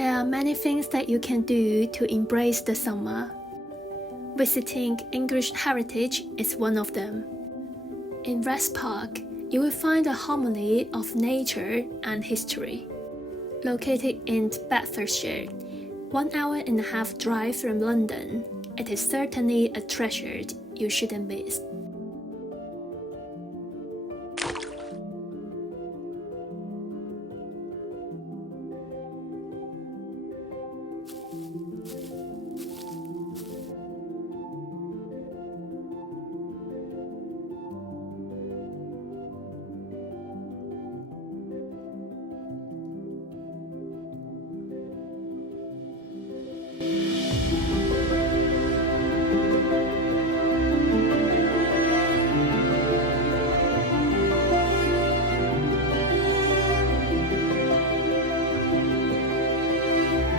There are many things that you can do to embrace the summer. Visiting English heritage is one of them. In West Park, you will find a harmony of nature and history. Located in Bedfordshire, 1 hour and a half drive from London, it is certainly a treasure you shouldn't miss.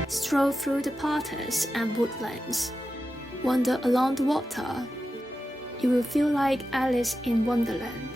Stroll through the potters and woodlands. Wander along the water. You will feel like Alice in Wonderland.